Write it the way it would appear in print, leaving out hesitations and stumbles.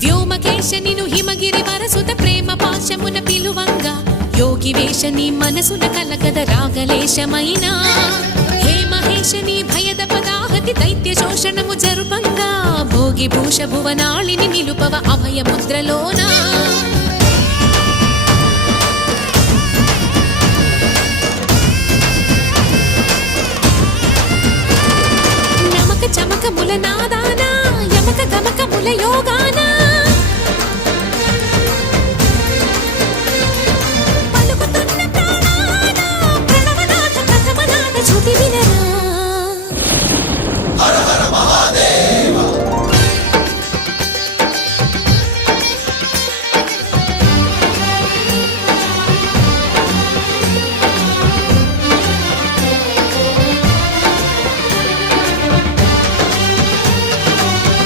వ్యోమకేశ నిను హిమగిరి వరసుత ప్రేమ పాశమున పిలువంగా యోగి వేష నీ మనసున కలకద రాగలేశమైనా హే మహేశ నీ భయద పదాహతి దైత్య శోషణము జరుపంగా భోగి భూష భువనాళిని నిలుపవ అభయ ముద్రలోనా చమకముల నాదానా యమక గమకముల యోగానా